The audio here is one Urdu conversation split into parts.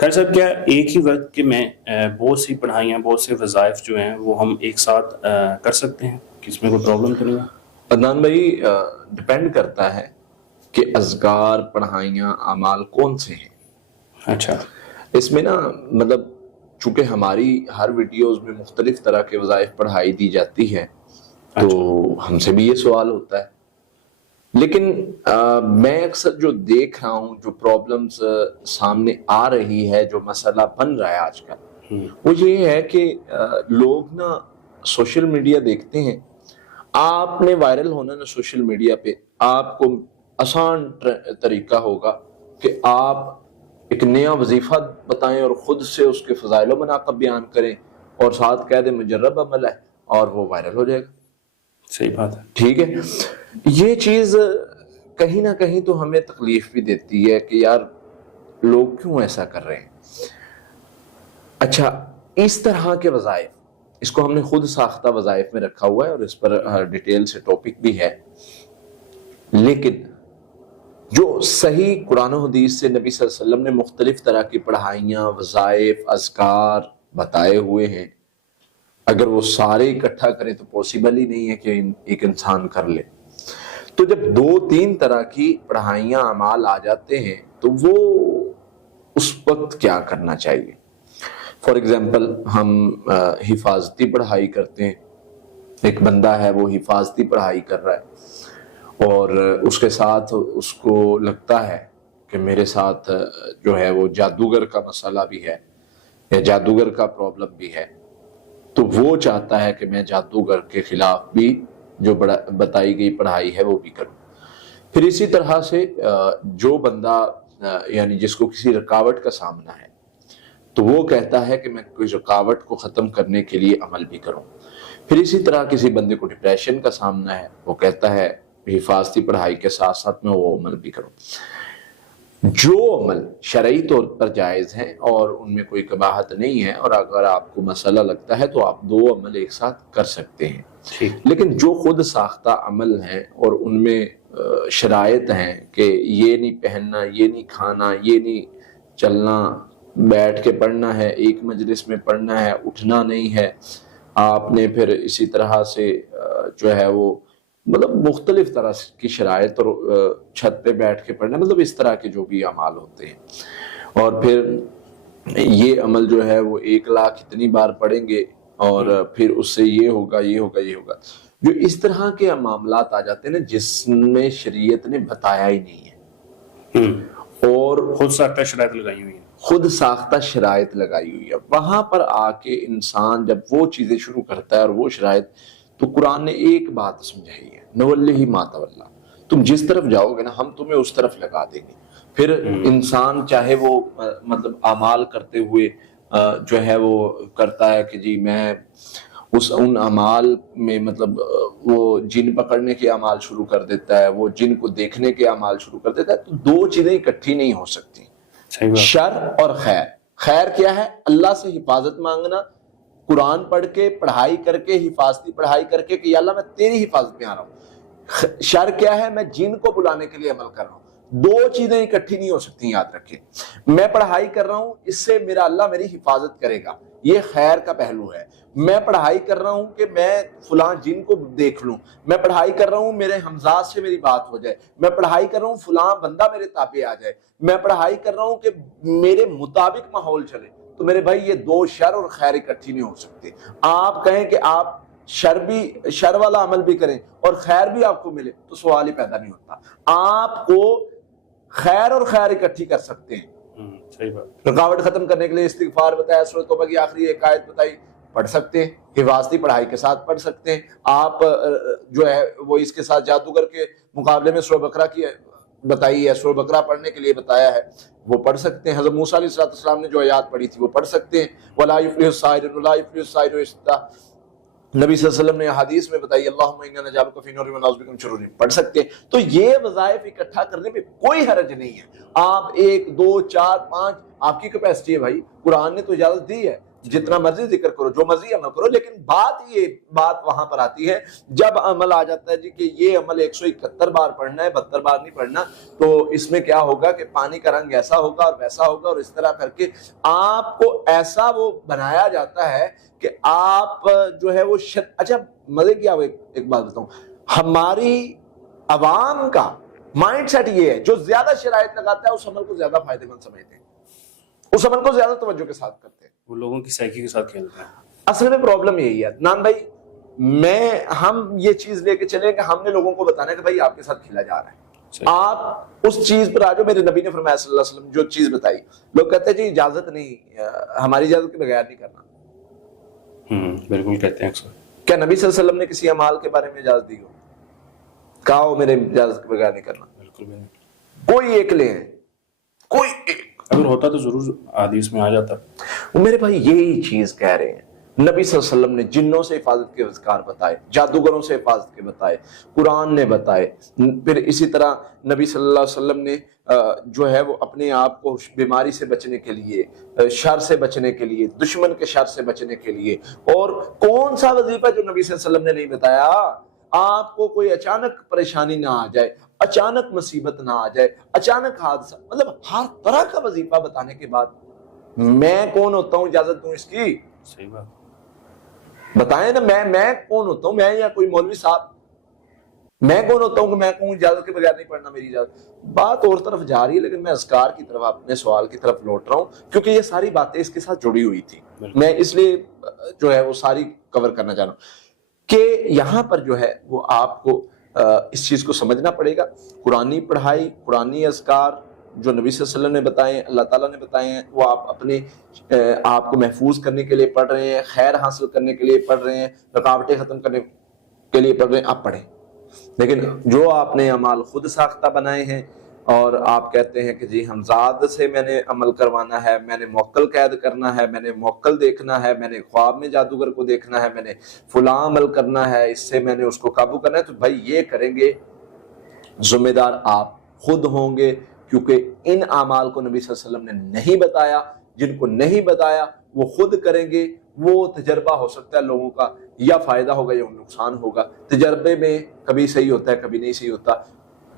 خیر صاحب، کیا ایک ہی وقت کے میں بہت سی پڑھائیاں، بہت سے وظائف جو ہیں وہ ہم ایک ساتھ کر سکتے ہیں؟ کہ اس میں کوئی پرابلم تو نہیں ہے؟ عدنان بھائی، ڈپینڈ کرتا ہے کہ اذکار، پڑھائیاں، اعمال کون سے ہیں۔ اچھا اس میں نا مطلب چونکہ ہماری ہر ویڈیوز میں مختلف طرح کے وظائف پڑھائی دی جاتی ہے تو اچھا ہم سے بھی یہ سوال ہوتا ہے، لیکن میں اکثر جو دیکھ رہا ہوں، جو پرابلمز سامنے آ رہی ہے، جو مسئلہ بن رہا ہے آج کل، وہ یہ ہے کہ لوگ نا سوشل میڈیا دیکھتے ہیں۔ آپ نے وائرل ہونا نا سوشل میڈیا پہ، آپ کو آسان طریقہ ہوگا کہ آپ ایک نیا وظیفہ بتائیں اور خود سے اس کے فضائل و مناقب بیان کریں اور ساتھ کہہ دیں مجرب عمل ہے، اور وہ وائرل ہو جائے گا۔ صحیح بات ہے۔ ٹھیک ہے، یہ چیز کہیں نہ کہیں تو ہمیں تکلیف بھی دیتی ہے کہ یار لوگ کیوں ایسا کر رہے ہیں۔ اچھا، اس طرح کے وظائف، اس کو ہم نے خود ساختہ وظائف میں رکھا ہوا ہے اور اس پر ڈیٹیل سے ٹاپک بھی ہے، لیکن جو صحیح قرآن و حدیث سے نبی صلی اللہ علیہ وسلم نے مختلف طرح کی پڑھائیاں، وظائف، اذکار بتائے ہوئے ہیں، اگر وہ سارے اکٹھا کریں تو پاسبل ہی نہیں ہے کہ ایک انسان کر لے۔ تو جب 2-3 طرح کی پڑھائیاں، اعمال آ جاتے ہیں تو وہ اس وقت کیا کرنا چاہیے؟ فار ایگزامپل، ہم حفاظتی پڑھائی کرتے ہیں، ایک بندہ ہے وہ حفاظتی پڑھائی کر رہا ہے اور اس کے ساتھ اس کو لگتا ہے کہ میرے ساتھ جو ہے وہ جادوگر کا مسئلہ بھی ہے یا جادوگر کا پرابلم بھی ہے، تو وہ چاہتا ہے کہ میں جادوگر کے خلاف بھی جو بتائی گئی پڑھائی ہے وہ بھی کروں۔ پھر اسی طرح سے جو بندہ یعنی جس کو کسی رکاوٹ کا سامنا ہے تو وہ کہتا ہے کہ میں کوئی رکاوٹ کو ختم کرنے کے لیے عمل بھی کروں۔ پھر اسی طرح کسی بندے کو ڈپریشن کا سامنا ہے، وہ کہتا ہے حفاظتی پڑھائی کے ساتھ ساتھ میں وہ عمل بھی کروں۔ جو عمل شرعی طور پر جائز ہیں اور ان میں کوئی قباحت نہیں ہے، اور اگر آپ کو مسئلہ لگتا ہے تو آپ 2 عمل ایک ساتھ کر سکتے ہیں۔ لیکن جو خود ساختہ عمل ہیں اور ان میں شرائط ہیں کہ یہ نہیں پہننا، یہ نہیں کھانا، یہ نہیں چلنا، بیٹھ کے پڑھنا ہے، ایک مجلس میں پڑھنا ہے، اٹھنا نہیں ہے، آپ نے پھر اسی طرح سے جو ہے وہ مطلب مختلف طرح کی شرائط اور چھت پہ بیٹھ کے پڑھنا، مطلب اس طرح کے جو بھی اعمال ہوتے ہیں، اور پھر یہ عمل جو ہے وہ 1,00,000 اتنی بار پڑھیں گے اور پھر اس سے یہ ہوگا، یہ ہوگا، یہ ہوگا۔ جو اس طرح کے معاملات آ جاتے ہیں نا جس میں شریعت نے بتایا ہی نہیں ہے اور خود ساختہ شرائط لگائی ہوئی ہیں، خود ساختہ شرائط لگائی ہوئی ہے، وہاں پر آ کے انسان جب وہ چیزیں شروع کرتا ہے اور وہ شرائط، تو قرآن نے ایک بات سمجھائی ہے، نوَلِّهِ مَا تَوَلَّىٰ، تم جس طرف جاؤ گے نا ہم تمہیں اس طرف لگا دیں گے۔ پھر انسان چاہے وہ مطلب اعمال کرتے ہوئے جو ہے وہ کرتا ہے کہ جی میں ان اعمال میں مطلب وہ جن پکڑنے کے اعمال شروع کر دیتا ہے، وہ جن کو دیکھنے کے اعمال شروع کر دیتا ہے، تو 2 چیزیں اکٹھی نہیں ہو سکتی، شر اور خیر۔ خیر کیا ہے؟ اللہ سے حفاظت مانگنا، قرآن پڑھ کے، پڑھائی کر کے، حفاظتی پڑھائی کر کے کہ یا اللہ میں تیری حفاظت میں آ رہا ہوں۔ شر کیا ہے؟ میں جن کو بلانے کے لیے عمل کر رہا ہوں۔ 2 چیزیں اکٹھی نہیں ہو سکتی، یاد رکھیں۔ میں پڑھائی کر رہا ہوں، اس سے میرا اللہ میری حفاظت کرے گا، یہ خیر کا پہلو ہے۔ میں پڑھائی کر رہا ہوں کہ میں فلاں جن کو دیکھ لوں، میں پڑھائی کر رہا ہوں میرے ہمزاد سے میری بات ہو جائے، میں پڑھائی کر رہا ہوں فلاں بندہ میرے تابع آ جائے، میں پڑھائی کر رہا ہوں کہ میرے مطابق ماحول چلے، تو میرے بھائی یہ 2 شر اور خیر اکٹھی نہیں ہو سکتے۔ آپ کہیں کہ آپ شر والا عمل بھی کریں اور خیر بھی آپ کو ملے تو سوال ہی پیدا نہیں ہوتا۔ آپ کو خیر اور خیر اکٹھی کر سکتے ہیں۔ صحیح بات۔ رکاوٹ ختم کرنے کے لیے استغفار بتایا، سورۃ توبہ کی آخری ایک آیت بتائی، پڑھ سکتے ہیں، حفاظتی پڑھائی کے ساتھ پڑھ سکتے ہیں۔ آپ جو ہے وہ اس کے ساتھ جادوگر کے مقابلے میں سورہ بقرہ کی بتائی ہے، سورہ بقرہ پڑھنے کے لیے بتایا ہے، وہ پڑھ سکتے ہیں۔ حضرت موسیٰ علیہ السلام نے جو آیات پڑھی تھی وہ پڑھ سکتے ہیں۔ وَلَا يُفْلِحُ السَّاحِرُ وَلَا يُفْلِحُ السَّاحِرُ، نبی صلی اللہ علیہ وسلم نے حدیث میں بتائی اللہم انا نجعلک فی نحورہم ونعوذ بک من شرورہم، پڑھ سکتے ہیں۔ تو یہ وظائف اکٹھا کرنے میں کوئی حرج نہیں ہے۔ آپ 1 2 4 5 آپ کی کیپیسٹی ہے بھائی، قرآن نے تو اجازت دی ہے، جتنا مرضی ذکر کرو، جو مرضی عمل کرو، لیکن بات وہاں پر آتی ہے جب عمل آ جاتا ہے جی کہ یہ عمل 171 بار پڑھنا ہے، 72 بار نہیں پڑھنا، تو اس میں کیا ہوگا کہ پانی کا رنگ ایسا ہوگا اور ویسا ہوگا، اور اس طرح کر کے آپ کو ایسا وہ بنایا جاتا ہے کہ آپ جو ہے وہ اچھا مزے کی ایک بات بتاؤں، ہماری عوام کا مائنڈ سیٹ یہ ہے، جو زیادہ شرائط لگاتا ہے اس عمل کو زیادہ فائدہ مند سمجھتے ہیں، اس عمل کو زیادہ توجہ کے ساتھ کرتے ہیں، وہ لوگوں کی سائیکی کے ساتھ کھیلتے ہیں۔ اصل میں پرابلم یہی ہے نام بھائی، ہم یہ چیز لے کے چلیں کہ ہم نے لوگوں کو بتانا ہے کہ بھائی آپ کے ساتھ کھیلا جا رہا ہے، آپ اس چیز پر آ جاؤ۔ میرے نبی نے فرمایا صلی اللہ علیہ وسلم جو چیز بتائی، لوگ کہتے ہیں جی اجازت نہیں، ہماری اجازت کے بغیر نہیں کرنا۔ بالکل کہتے ہیں اکثر۔ کیا نبی صلی اللہ علیہ وسلم نے کسی اعمال کے بارے میں اجازت دی ہو؟ کہا ہو میرے اجازت کے بغیر نہیں کرنا؟ بالکل بھی نہیں۔ کوئی ایک لے ہیں، کوئی ایک، اگر ہوتا تو ضرور حدیث میں آ جاتا۔ میرے بھائی یہی چیز کہہ رہے ہیں، نبی صلی اللہ علیہ وسلم نے جنوں سے حفاظت کے اذکار بتائے، جادوگروں سے حفاظت کے بتائے، قرآن نے بتائے، پھر اسی طرح نبی صلی اللہ علیہ وسلم نے جو ہے وہ اپنے آپ کو بیماری سے بچنے کے لیے، شر سے بچنے کے لیے، دشمن کے شر سے بچنے کے لیے، اور کون سا وظیفہ جو نبی صلی اللہ علیہ وسلم نے نہیں بتایا؟ آپ کو کوئی اچانک پریشانی نہ آ جائے، اچانک مصیبت نہ آ جائے، اچانک حادثہ، مطلب ہر طرح کا وظیفہ بتانے کے بعد میں کون ہوتا ہوں اجازت دوں اس کی؟ صحیح بات بتائیں نا، میں کون ہوتا ہوں؟ میں یا کوئی مولوی صاحب، میں کون ہوتا ہوں کہ میں کہوں اجازت کے بغیر نہیں پڑھنا میری اجازت؟ بات اور طرف جا رہی ہے، لیکن میں اذکار کی طرف، اپنے سوال کی طرف لوٹ رہا ہوں، کیونکہ یہ ساری باتیں اس کے ساتھ جڑی ہوئی تھی، میں اس لیے جو ہے وہ ساری کور کرنا چاہ رہا ہوں کہ یہاں پر جو ہے وہ آپ کو اس چیز کو سمجھنا پڑے گا۔ قرآنی پڑھائی، قرآنی اذکار جو نبی صلی اللہ علیہ وسلم نے بتائے ہیں، اللہ تعالیٰ نے بتائے ہیں، وہ آپ اپنے آپ کو محفوظ کرنے کے لیے پڑھ رہے ہیں، خیر حاصل کرنے کے لیے پڑھ رہے ہیں، رکاوٹیں ختم کرنے کے لیے پڑھ رہے ہیں، آپ پڑھیں۔ لیکن جو آپ نے اعمال خود ساختہ بنائے ہیں اور آپ کہتے ہیں کہ جی ہم ذات سے میں نے عمل کروانا ہے، میں نے موکل قید کرنا ہے، میں نے موکل دیکھنا ہے، میں نے خواب میں جادوگر کو دیکھنا ہے، میں نے فلاں عمل کرنا ہے، اس سے میں نے اس کو قابو کرنا ہے، تو بھائی یہ کریں گے ذمہ دار آپ خود ہوں گے، کیونکہ ان اعمال کو نبی صلی اللہ علیہ وسلم نے نہیں بتایا، جن کو نہیں بتایا وہ خود کریں گے، وہ تجربہ ہو سکتا ہے لوگوں کا، یا فائدہ ہوگا یا نقصان ہوگا، تجربے میں کبھی صحیح ہوتا ہے کبھی نہیں صحیح ہوتا۔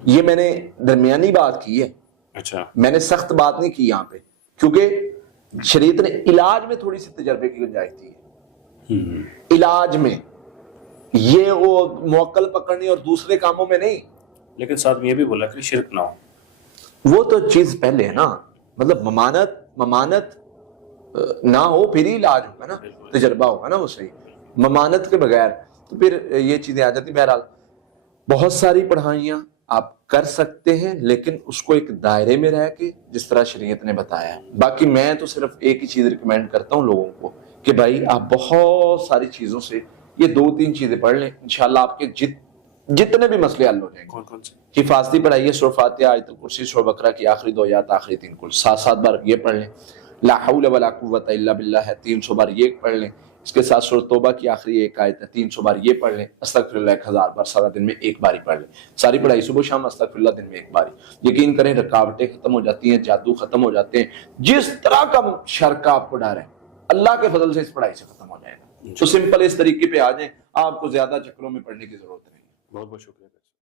یہ میں نے درمیانی بات کی ہے، اچھا، میں نے سخت بات نہیں کی یہاں پہ، کیونکہ شریعت نے علاج میں تھوڑی سی تجربے کی گنجائش دی ہے، علاج میں، یہ وہ موکل پکڑنی اور دوسرے کاموں میں نہیں۔ لیکن ساتھ میں یہ بھی بولا کہ شرک نہ ہو، وہ تو چیز پہلے ہے نا، مطلب ممانت نہ ہو پھر ہی علاج ہوگا نا، تجربہ ہوگا نا وہ صحیح، ممانت کے بغیر تو پھر یہ چیزیں آ جاتی۔ بہرحال بہت ساری پڑھائیاں آپ کر سکتے ہیں، لیکن اس کو ایک دائرے میں رہ کے جس طرح شریعت نے بتایا ہے۔ باقی میں تو صرف ایک ہی چیز ریکمینڈ کرتا ہوں لوگوں کو کہ بھائی آپ بہت ساری چیزوں سے یہ 2-3 چیزیں پڑھ لیں، انشاءاللہ آپ کے جتنے بھی مسئلے حل ہو جائیں گے۔ کون کون سے؟ حفاظتی پڑھائیے، سورہ فاتحہ، آیت الکرسی، سورہ بقرہ کی آخری 2 آیات، آخری 3 کل 7 بار یہ پڑھ لیں۔ لا حول ولا قوت الا باللہ ہے 300 بار یہ پڑھ لیں۔ اس کے ساتھ سورہ توبہ کی آخری 1 آیت ہے 300 بار یہ پڑھ لیں۔ استغفر اللہ 1000 بار سارا دن میں 1 بار ہی پڑھ لیں۔ ساری پڑھائی صبح شام استغفر اللہ دن میں 1 بار ہی۔ یقین کریں رکاوٹیں ختم ہو جاتی ہیں، جادو ختم ہو جاتے ہیں، جس طرح کا شر کا آپ کو ڈر ہے اللہ کے فضل سے اس پڑھائی سے ختم ہو جائے گا۔ تو سمپل اس طریقے پہ آ جائیں، آپ کو زیادہ چکروں میں پڑھنے کی ضرورت نہیں۔ بہت بہت شکریہ۔